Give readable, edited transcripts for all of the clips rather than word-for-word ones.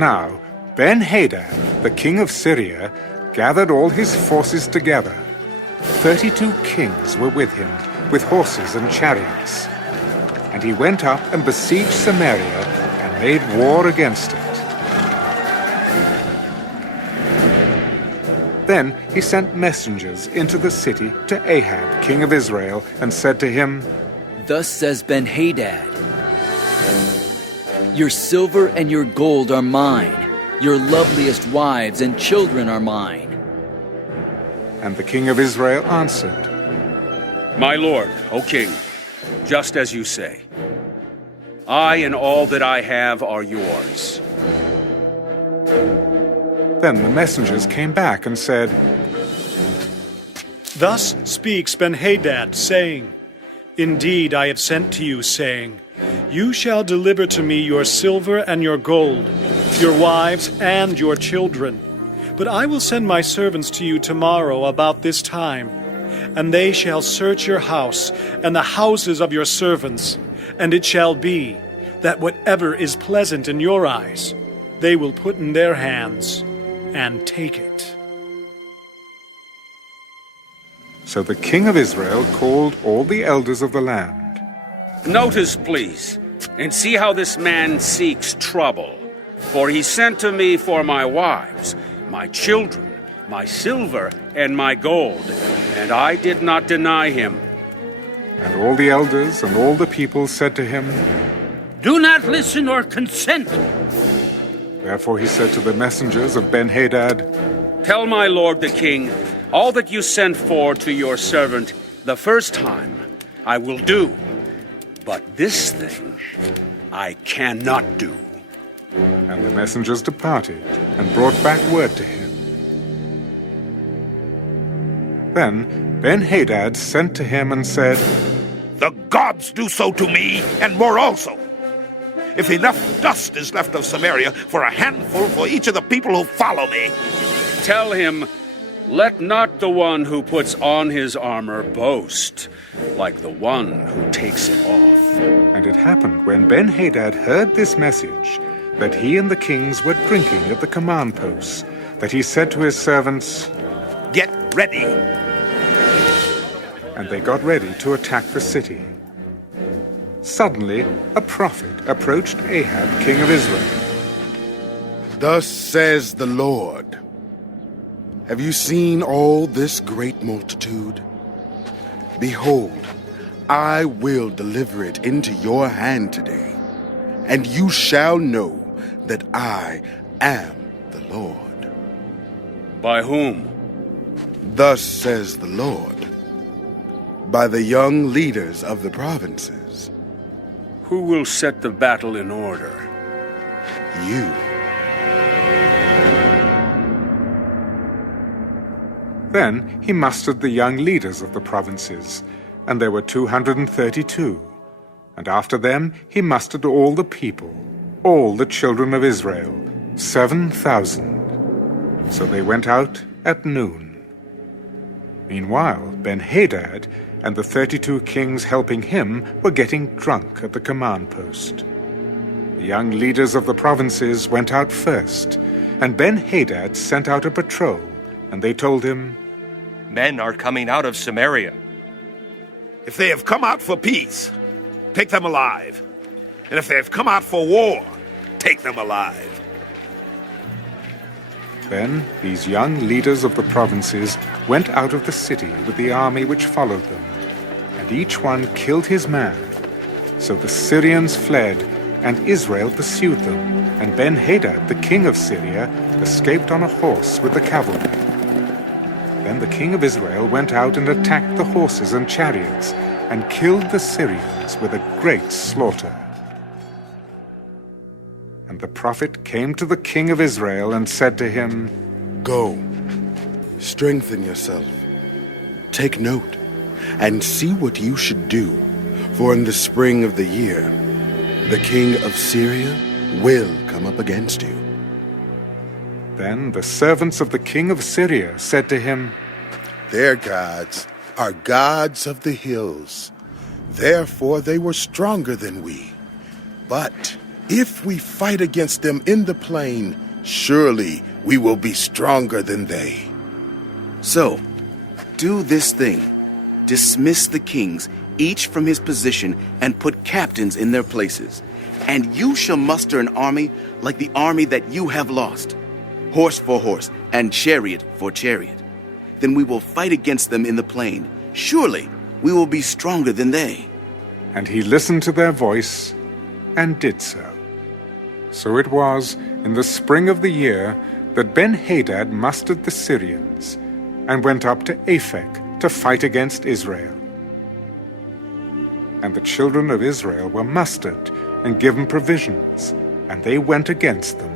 Now Ben-Hadad, the king of Syria, gathered all his forces together. 32 kings were with him, with horses and chariots. And he went up and besieged Samaria and made war against it. Then he sent messengers into the city to Ahab, king of Israel, and said to him, Thus says Ben-Hadad, Your silver and your gold are mine. Your loveliest wives and children are mine. And the king of Israel answered, My lord, O king, just as you say. I and all that I have are yours. Then the messengers came back and said, Thus speaks Ben-Hadad, saying, Indeed, I have sent to you, saying, You shall deliver to me your silver and your gold, your wives and your children. But I will send my servants to you tomorrow about this time, and they shall search your house and the houses of your servants, and it shall be that whatever is pleasant in your eyes, they will put in their hands and take it. So the king of Israel called all the elders of the land. Notice, please, and see how this man seeks trouble. For he sent to me for my wives, my children, my silver, and my gold, and I did not deny him. And all the elders and all the people said to him, Do not listen or consent. Therefore he said to the messengers of Ben-Hadad, Tell my lord the king, all that you sent for to your servant the first time I will do, but this thing I cannot do. And the messengers departed and brought back word to him. Then Ben-Hadad sent to him and said, The gods do so to me, and more also. If enough dust is left of Samaria for a handful for each of the people who follow me. Tell him, let not the one who puts on his armor boast, like the one who takes it off. And it happened when Ben-Hadad heard this message, that he and the kings were drinking at the command posts, that he said to his servants, Get ready. And they got ready to attack the city. Suddenly, a prophet approached Ahab, king of Israel. Thus says the Lord, Have you seen all this great multitude? Behold, I will deliver it into your hand today, and you shall know that I am the Lord. By whom? Thus says the Lord, by the young leaders of the provinces. Who will set the battle in order? You. Then he mustered the young leaders of the provinces, and there were 232. And after them he mustered all the people, all the children of Israel, 7,000. So they went out at noon. Meanwhile, Ben-Hadad and the 32 kings helping him were getting drunk at the command post. The young leaders of the provinces went out first, and Ben-Hadad sent out a patrol, and they told him, Men are coming out of Samaria. If they have come out for peace, take them alive. And if they have come out for war, take them alive. Then these young leaders of the provinces went out of the city with the army which followed them, and each one killed his man. So the Syrians fled, and Israel pursued them, and Ben-Hadad, the king of Syria, escaped on a horse with the cavalry. Then the king of Israel went out and attacked the horses and chariots, and killed the Syrians with a great slaughter. And the prophet came to the king of Israel and said to him, Go, strengthen yourself, take note, and see what you should do, for in the spring of the year, the king of Syria will come up against you. Then the servants of the king of Syria said to him, Their gods are gods of the hills. Therefore they were stronger than we. But If we fight against them in the plain, surely we will be stronger than they. So, do this thing. Dismiss the kings, each from his position, and put captains in their places. And you shall muster an army like the army that you have lost, horse for horse, and chariot for chariot. Then we will fight against them in the plain. Surely we will be stronger than they. And he listened to their voice and did so. So it was in the spring of the year that Ben-Hadad mustered the Syrians and went up to Aphek to fight against Israel. And the children of Israel were mustered and given provisions, and they went against them.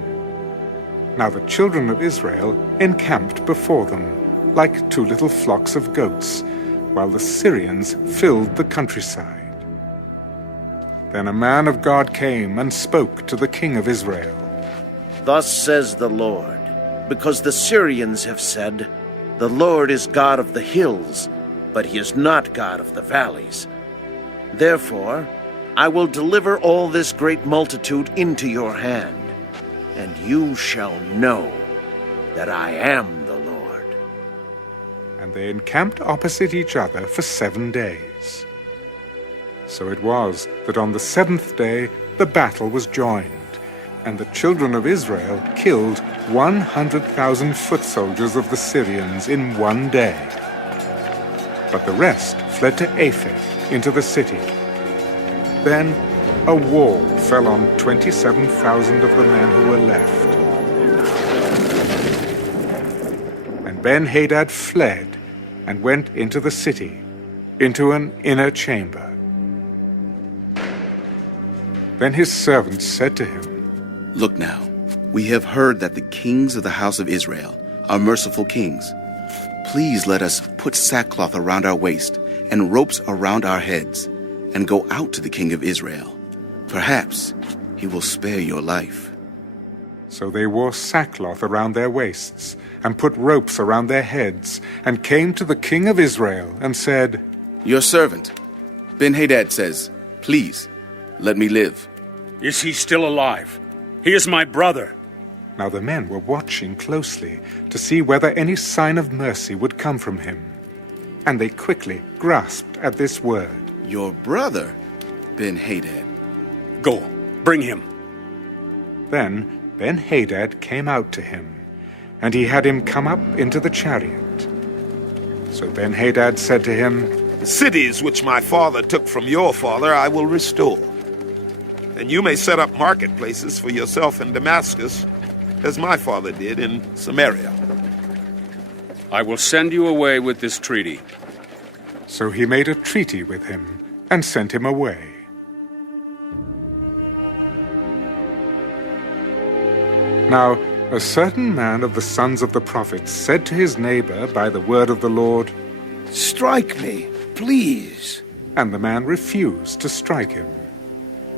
Now the children of Israel encamped before them, like two little flocks of goats, while the Syrians filled the countryside. Then a man of God came and spoke to the king of Israel. Thus says the Lord, because the Syrians have said, "The Lord is God of the hills, but he is not God of the valleys." Therefore, I will deliver all this great multitude into your hand, and you shall know that I am the Lord. And they encamped opposite each other for 7 days. So it was that on the 7th day the battle was joined, and the children of Israel killed 100,000 foot soldiers of the Syrians in 1 day. But the rest fled to Aphek into the city. Then a wall fell on 27,000 of the men who were left. And Ben-Hadad fled and went into the city, into an inner chamber. Then his servants said to him, Look now, we have heard that the kings of the house of Israel are merciful kings. Please let us put sackcloth around our waist and ropes around our heads, and go out to the king of Israel. Perhaps he will spare your life. So they wore sackcloth around their waists, and put ropes around their heads, and came to the king of Israel, and said, Your servant, Ben-Hadad says, Please, let me live. Is he still alive? He is my brother. Now the men were watching closely to see whether any sign of mercy would come from him. And they quickly grasped at this word. Your brother, Ben-Hadad. Go, bring him. Then Ben-Hadad came out to him, and he had him come up into the chariot. So Ben-Hadad said to him, The cities which my father took from your father I will restore. And you may set up marketplaces for yourself in Damascus, as my father did in Samaria. I will send you away with this treaty. So he made a treaty with him and sent him away. Now a certain man of the sons of the prophets said to his neighbor by the word of the Lord, Strike me, please. And the man refused to strike him.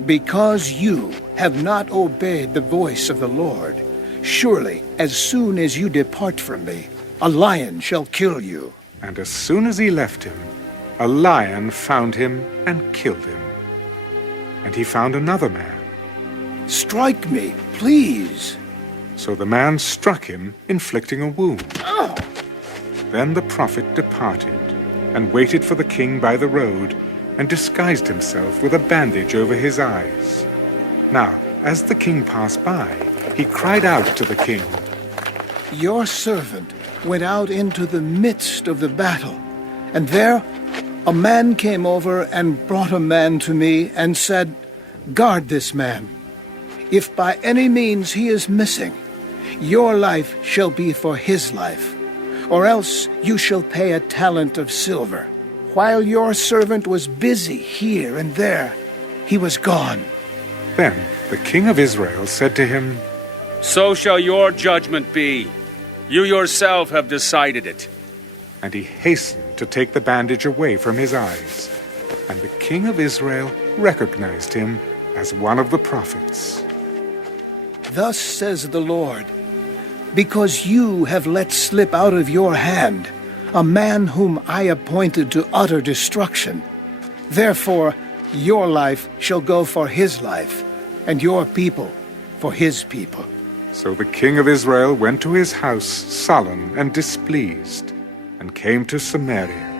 Because you have not obeyed the voice of the Lord, surely as soon as you depart from me, a lion shall kill you. And as soon as he left him, a lion found him and killed him. And he found another man. Strike me, please. So the man struck him, inflicting a wound. Then the prophet departed, and waited for the king by the road, and disguised himself with a bandage over his eyes. Now, as the king passed by, he cried out to the king, Your servant went out into the midst of the battle, and there a man came over and brought a man to me and said, Guard this man. If by any means he is missing, your life shall be for his life, or else you shall pay a talent of silver. While your servant was busy here and there, he was gone. Then the king of Israel said to him, So shall your judgment be. You yourself have decided it. And he hastened to take the bandage away from his eyes. And the king of Israel recognized him as one of the prophets. Thus says the Lord, because you have let slip out of your hand a man whom I appointed to utter destruction. Therefore, your life shall go for his life, and your people for his people. So the king of Israel went to his house sullen and displeased, and came to Samaria.